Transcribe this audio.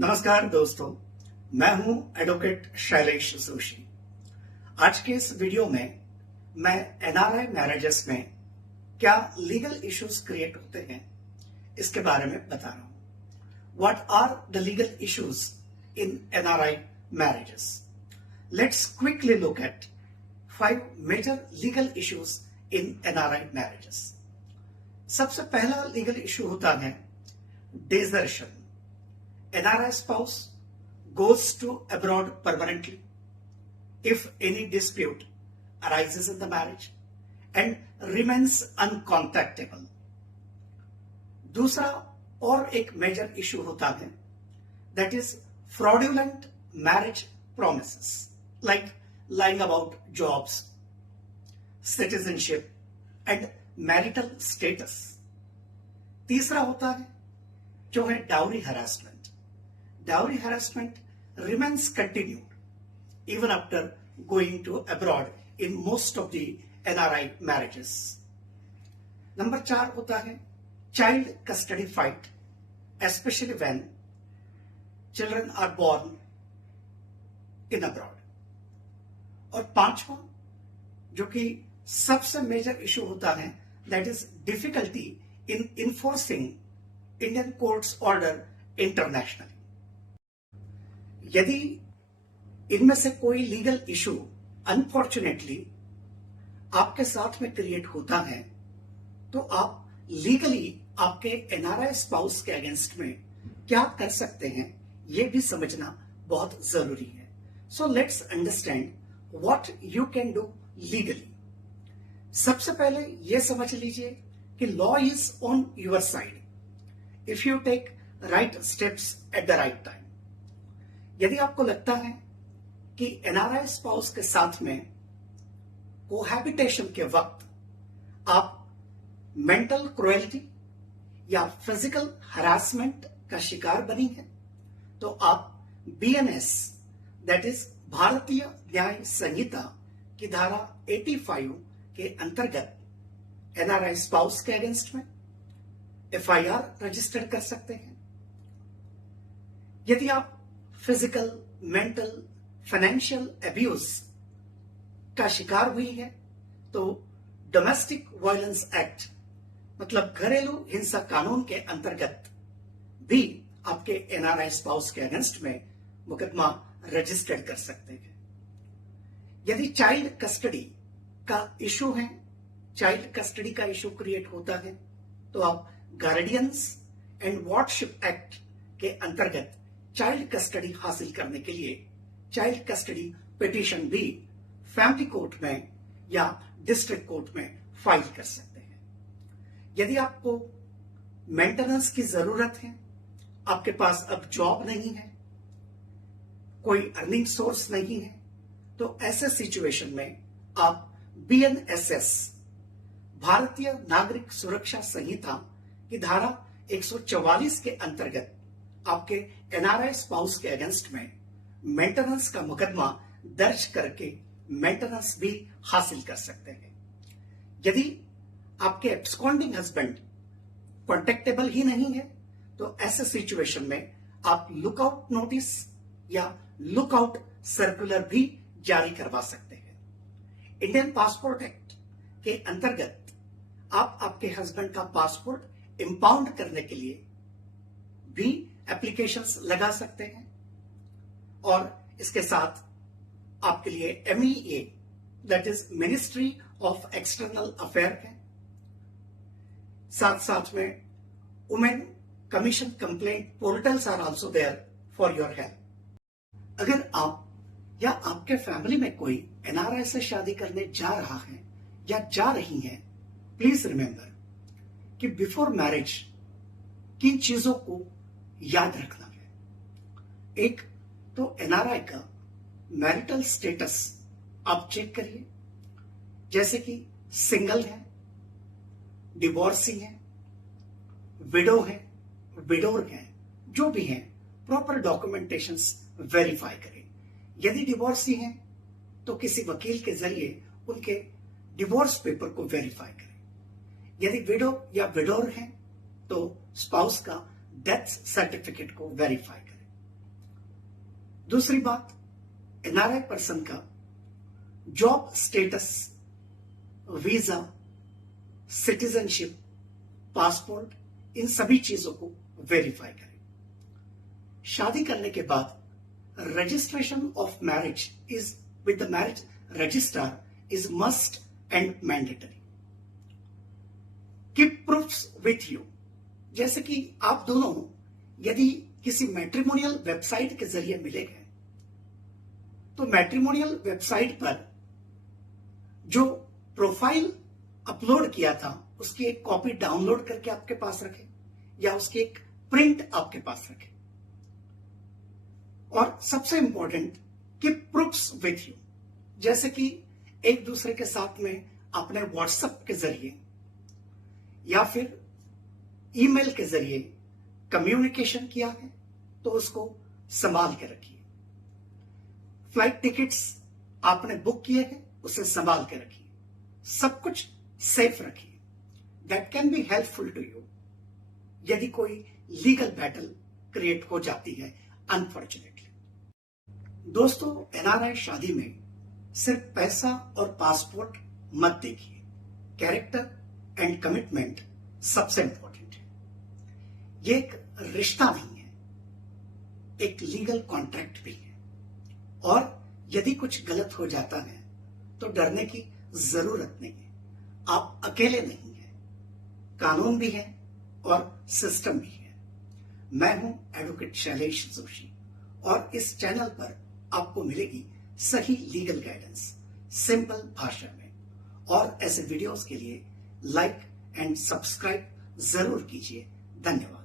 नमस्कार दोस्तों, मैं हूं एडवोकेट शैलेश जोशी। आज के इस वीडियो में मैं एनआरआई मैरिजेस में क्या लीगल इश्यूज क्रिएट होते हैं इसके बारे में बता रहा हूं। What are the legal issues in NRI marriages? Let's quickly look at 5 major legal issues in NRI marriages. सबसे पहला लीगल इश्यू होता है desertion. NRI spouse goes to abroad permanently if any dispute arises in the marriage and remains uncontactable. दूसरा और एक major issue होता है that is fraudulent marriage promises like lying about jobs, citizenship and marital status. तीसरा होता है जो है dowry harassment. Dowry harassment remains continued even after going to abroad in most of the NRI marriages. Number 4 होता है child custody fight, especially when children are born in abroad. और पांचवा जो कि सबसे मेजर इशू होता है that is difficulty in enforcing Indian court's order internationally. यदि इनमें से कोई लीगल इशू अनफॉर्चुनेटली आपके साथ में क्रिएट होता है तो आप लीगली आपके एनआरआई स्पाउस के अगेंस्ट में क्या कर सकते हैं ये भी समझना बहुत जरूरी है। So let's understand what you can do legally. सबसे पहले यह समझ लीजिए कि law is on your side if you take right steps at the right time. यदि आपको लगता है कि एनआरआई स्पाउस के साथ में कोहैबिटेशन के वक्त आप मेंटल क्रुएल्टी या फिजिकल हरासमेंट का शिकार बनी है तो आप बीएनएस दैट इज भारतीय न्याय संहिता की धारा 85 के अंतर्गत एनआरआई स्पाउस के अगेंस्ट में एफआईआर रजिस्टर कर सकते हैं। यदि आप फिजिकल, मेंटल, फाइनेंशियल अब्यूज का शिकार हुई है तो डोमेस्टिक वायलेंस एक्ट मतलब घरेलू हिंसा कानून के अंतर्गत भी आपके एनआरआई स्पाउस के अगेंस्ट में मुकदमा रजिस्टर्ड कर सकते हैं। यदि चाइल्ड कस्टडी का इशू है, चाइल्ड कस्टडी का इशू क्रिएट होता है तो आप गार्डियंस एंड वार्डशिप एक्ट के अंतर्गत चाइल्ड कस्टडी हासिल करने के लिए चाइल्ड कस्टडी पिटीशन भी फैमिली कोर्ट में या डिस्ट्रिक्ट कोर्ट में फाइल कर सकते हैं। यदि आपको मेंटेनेंस की जरूरत है, आपके पास अब जॉब नहीं है, कोई अर्निंग सोर्स नहीं है, तो ऐसे सिचुएशन में आप बीएनएसएस भारतीय नागरिक सुरक्षा संहिता की धारा 144 के अंतर्गत आपके एनआरआई स्पाउस के अगेंस्ट में मेंटेनेंस का मुकदमा दर्ज करके मेंटेनेंस भी हासिल कर सकते हैं। यदि आपके एब्सकॉन्डिंग हस्बैंड कॉन्टेक्टेबल ही नहीं है तो ऐसे सिचुएशन में आप लुकआउट नोटिस या लुकआउट सर्कुलर भी जारी करवा सकते हैं। इंडियन पासपोर्ट एक्ट के अंतर्गत आप आपके हस्बैंड का पासपोर्ट इंपाउंड करने के लिए भी एप्लीकेशंस लगा सकते हैं और इसके साथ आपके लिए MEA that is ministry of external affair है, साथ साथ में women commission complaint portals are also there for your help. अगर आप या आपके फैमिली में कोई एनआरआई से शादी करने जा रहा है या जा रही है, प्लीज रिमेंबर कि बिफोर मैरिज किन चीजों को याद रखना है। एक तो एनआरआई का मैरिटल स्टेटस आप चेक करिए, जैसे कि सिंगल है, डिवोर्सी है, विडो है, विडोर है, जो भी है प्रॉपर डॉक्यूमेंटेशंस वेरीफाई करें। यदि डिवोर्सी हैं तो किसी वकील के जरिए उनके डिवोर्स पेपर को वेरीफाई करें। यदि विडो या विडोर हैं तो स्पाउस का डेथ सर्टिफिकेट को वेरीफाई करें। दूसरी बात, एनआरआई पर्सन का job status, visa, citizenship, passport, इन सभी चीजों को वेरीफाई करें। शादी करने के बाद registration of marriage is with the marriage registrar is must and mandatory. Keep proofs with you. जैसे कि आप दोनों यदि किसी मैट्रिमोनियल वेबसाइट के जरिए मिले गए, तो मैट्रिमोनियल वेबसाइट पर जो प्रोफाइल अपलोड किया था उसकी एक कॉपी डाउनलोड करके आपके पास रखें या उसकी एक प्रिंट आपके पास रखें। और सबसे important, keep proofs with you. जैसे कि एक दूसरे के साथ में आपने व्हाट्सएप के जरिए या फिर ईमेल के जरिए कम्युनिकेशन किया है, तो उसको संभाल के रखिए। फ्लाइट टिकट्स आपने बुक किए हैं, उसे संभाल के रखिए। सब कुछ सेफ रखिए। That can be helpful to you यदि कोई लीगल बैटल क्रिएट हो जाती है अनफॉर्चुनेटली। दोस्तों, एनआरआई शादी में सिर्फ पैसा और पासपोर्ट मत देखिए, कैरेक्टर एंड कमिटमेंट सबसे इंपॉर्टेंट है। ये एक रिश्ता नहीं है, एक लीगल कॉन्ट्रैक्ट भी है। और यदि कुछ गलत हो जाता है तो डरने की जरूरत नहीं है। आप अकेले नहीं हैं, कानून भी है और सिस्टम भी है। मैं हूं एडवोकेट शैलेश जोशी और इस चैनल पर आपको मिलेगी सही लीगल गाइडेंस सिंपल भाषा में। और ऐसे वीडियोस के लिए लाइक एंड सब्सक्राइब जरूर कीजिए। धन्यवाद।